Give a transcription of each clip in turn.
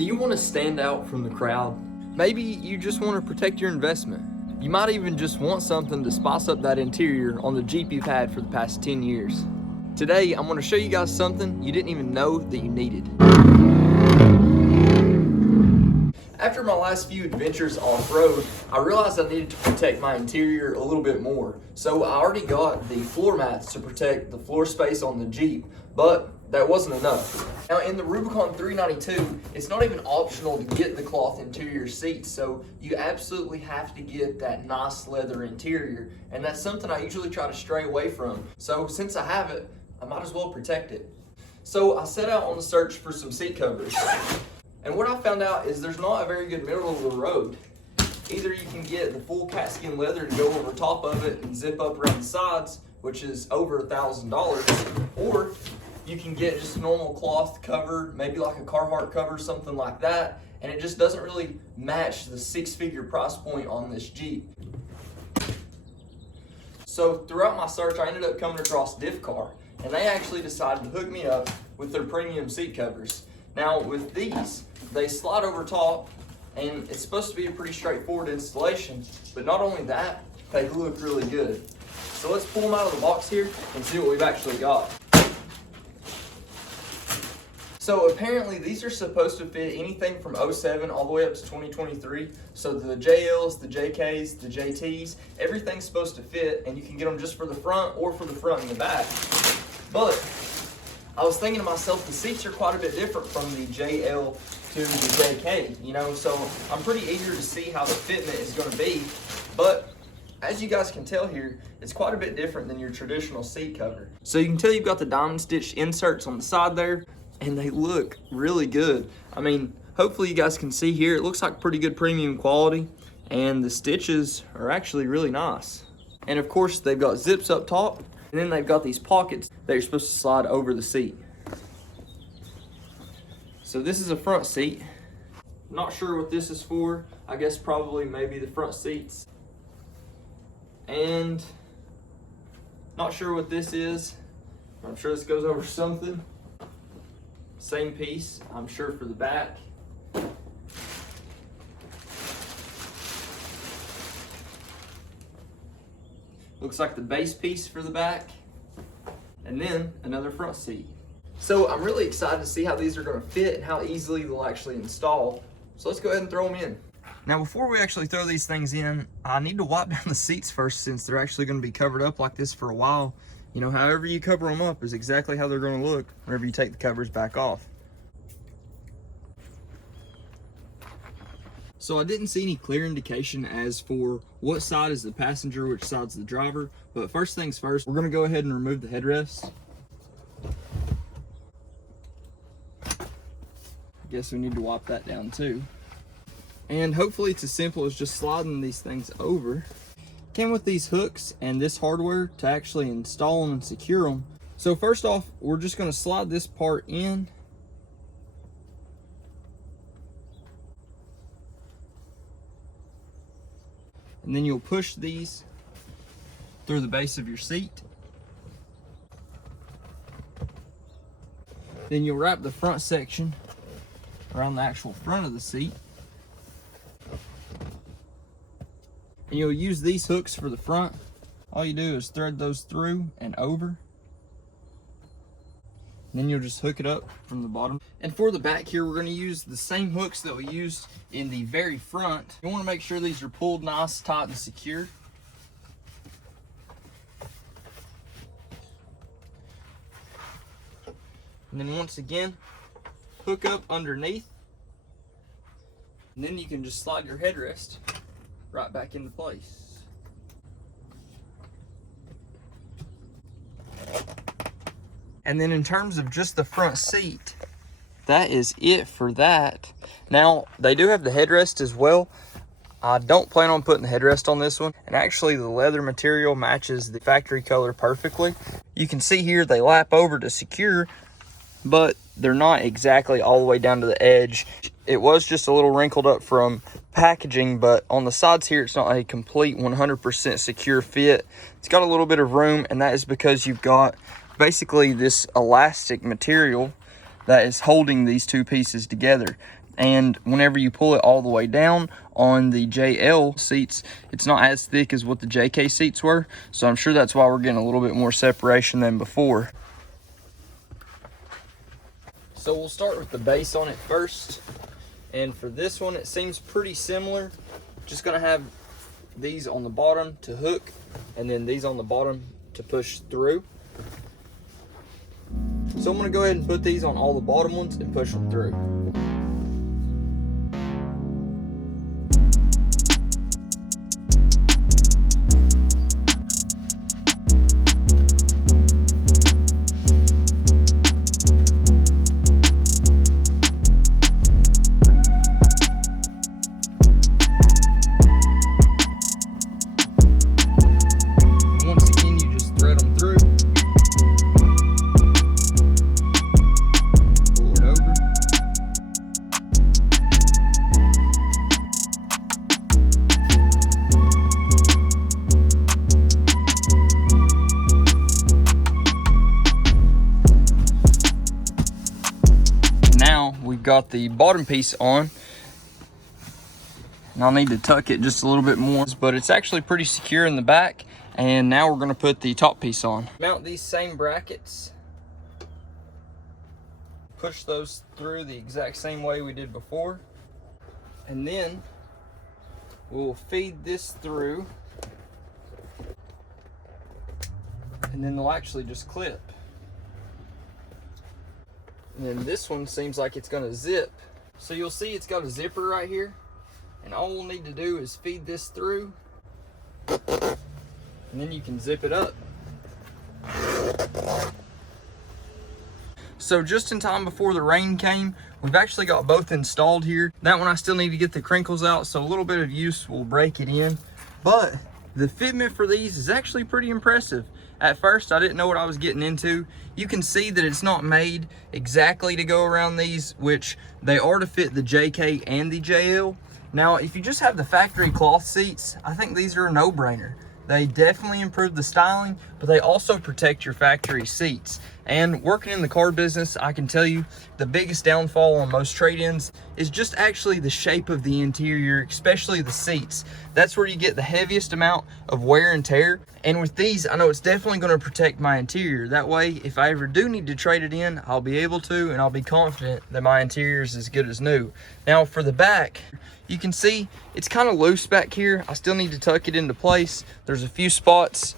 Do you want to stand out from the crowd? Maybe you just want to protect your investment. You might even just want something to spice up that interior on the Jeep you've had for the past 10 years. Today, I'm going to show you guys something you didn't even know that you needed. After my last few adventures off-road, I realized I needed to protect my interior a little bit more. So I already got the floor mats to protect the floor space on the Jeep, but that wasn't enough. Now in the Rubicon 392, it's not even optional to get the cloth interior seats, so you absolutely have to get that nice leather interior, and that's something I usually try to stray away from. So since I have it, I might as well protect it. So I set out on the search for some seat covers. And what I found out is there's not a very good middle of the road. Either you can get the full cat skin leather to go over top of it and zip up around the sides, which is over $1,000, or you can get just a normal cloth cover, maybe like a Carhartt cover, something like that, and it just doesn't really match the six-figure price point on this Jeep. So throughout my search, I ended up coming across Diff Car, and they actually decided to hook me up with their premium seat covers. Now with these, they slide over top, and it's supposed to be a pretty straightforward installation, but not only that, they look really good. So let's pull them out of the box here and see what we've actually got. So apparently these are supposed to fit anything from 07 all the way up to 2023. So the JLs, the JKs, the JTs, everything's supposed to fit, and you can get them just for the front or for the front and the back. But I was thinking to myself, the seats are quite a bit different from the JL to the JK, you know, so I'm pretty eager to see how the fitment is going to be. But as you guys can tell here, it's quite a bit different than your traditional seat cover. So you can tell you've got the diamond stitched inserts on the side there, and they look really good. I mean, hopefully you guys can see here, it looks like pretty good premium quality, and the stitches are actually really nice. And of course, they've got zips up top, and then they've got these pockets that you're supposed to slide over the seat. So this is a front seat. Not sure what this is for. I guess probably maybe the front seats. And not sure what this is. I'm sure this goes over something. Same piece, I'm sure, for the back. Looks like the base piece for the back, and then another front seat. So I'm really excited to see how these are going to fit and how easily they'll actually install. So let's go ahead and throw them in. Now before we actually throw these things in, I need to wipe down the seats first, since they're actually going to be covered up like this for a while. You know, however you cover them up is exactly how they're going to look whenever you take the covers back off. So I didn't see any clear indication as for what side is the passenger, which side's the driver. But first things first, we're going to go ahead and remove the headrest. I guess we need to wipe that down too. And hopefully it's as simple as just sliding these things over. Came with these hooks and this hardware to actually install them and secure them. So first off, we're just going to slide this part in. And then you'll push these through the base of your seat. Then you'll wrap the front section around the actual front of the seat. And you'll use these hooks for the front. All you do is thread those through and over. And then you'll just hook it up from the bottom. And for the back here, we're going to use the same hooks that we used in the very front. You want to make sure these are pulled nice, tight, and secure. And then once again, hook up underneath. And then you can just slide your headrest right back into place. And then in terms of just the front seat, that is it for that. Now, they do have the headrest as well. I don't plan on putting the headrest on this one. And actually, the leather material matches the factory color perfectly. You can see here they lap over to secure, but they're not exactly all the way down to the edge. It was just a little wrinkled up from packaging, but on the sides here, it's not a complete 100% secure fit. It's got a little bit of room, and that is because you've got basically this elastic material that is holding these two pieces together. and whenever you pull it all the way down on the JL seats, it's not as thick as what the JK seats were. So I'm sure that's why we're getting a little bit more separation than before. So we'll start with the base on it first. And for this one, it seems pretty similar. Just gonna have these on the bottom to hook, and then these on the bottom to push through. So I'm gonna go ahead and put these on all the bottom ones and push them through. We've got the bottom piece on, and I'll need to tuck it just a little bit more, but it's actually pretty secure in the back. And now we're going to put the top piece on. Mount these same brackets, push those through the exact same way we did before, and then we'll feed this through, and then they'll actually just clip. And then this one seems like it's gonna zip. So you'll see it's got a zipper right here. And all we'll need to do is feed this through. And then you can zip it up. So just in time before the rain came, we've actually got both installed here. That one I still need to get the crinkles out, so a little bit of use will break it in. But the fitment for these is actually pretty impressive. At first, I didn't know what I was getting into. You can see that it's not made exactly to go around these, which they are to fit the JK and the JL. Now, if you just have the factory cloth seats, I think these are a no-brainer. They definitely improve the styling, but they also protect your factory seats. And working in the car business, I can tell you the biggest downfall on most trade-ins is just actually the shape of the interior, especially the seats. That's where you get the heaviest amount of wear and tear. And with these, I know it's definitely going to protect my interior. That way, if I ever do need to trade it in, I'll be able to, and I'll be confident that my interior is as good as new. Now, for the back, you can see it's kind of loose back here. I still need to tuck it into place. There's a few spots.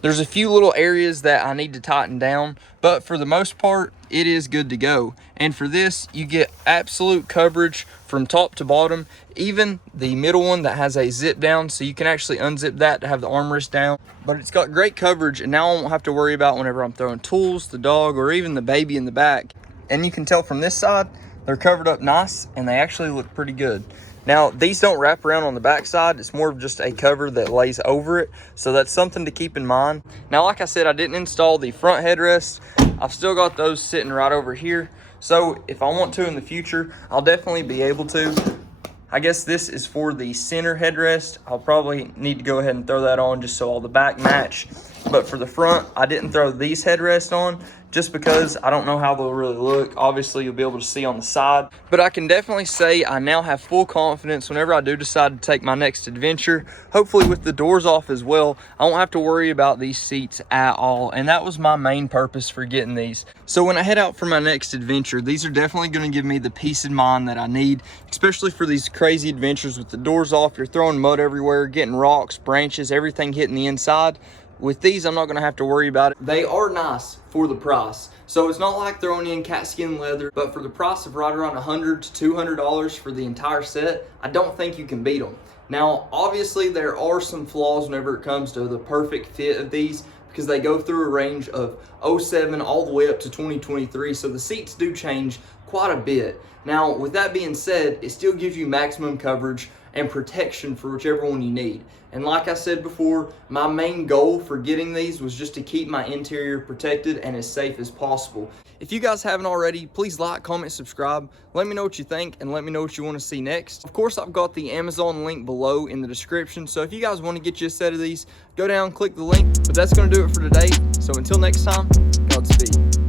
There's a few little areas that I need to tighten down, but for the most part, it is good to go. And for this, you get absolute coverage from top to bottom, even the middle one that has a zip down, so you can actually unzip that to have the armrest down. But it's got great coverage, and now I won't have to worry about whenever I'm throwing tools, the dog, or even the baby in the back. And you can tell from this side, they're covered up nice, and they actually look pretty good. Now, these don't wrap around on the back side. It's more of just a cover that lays over it. So that's something to keep in mind. Now, like I said, I didn't install the front headrests. I've still got those sitting right over here. So if I want to in the future, I'll definitely be able to. I guess this is for the center headrest. I'll probably need to go ahead and throw that on just so all the back match. But for the front, I didn't throw these headrests on just because I don't know how they'll really look. Obviously, you'll be able to see on the side. But I can definitely say I now have full confidence whenever I do decide to take my next adventure. Hopefully with the doors off as well, I won't have to worry about these seats at all. And that was my main purpose for getting these. So when I head out for my next adventure, these are definitely going to give me the peace of mind that I need, especially for these crazy adventures with the doors off. You're throwing mud everywhere, getting rocks, branches, everything hitting the inside. With these, I'm not going to have to worry about it. They are nice for the price. So it's not like throwing in cat skin leather, but for the price of right around $100 to $200 for the entire set, I don't think you can beat them. Now, obviously, there are some flaws whenever it comes to the perfect fit of these, because they go through a range of 07 all the way up to 2023, so the seats do change quite a bit. Now, with that being said, it still gives you maximum coverage and protection for whichever one you need. And like I said before, my main goal for getting these was just to keep my interior protected and as safe as possible. If you guys haven't already, please like, comment, subscribe. Let me know what you think and let me know what you want to see next. Of course, I've got the Amazon link below in the description, so if you guys want to get you a set of these, go down, click the link. But that's going to do it for today. So until next time, Godspeed.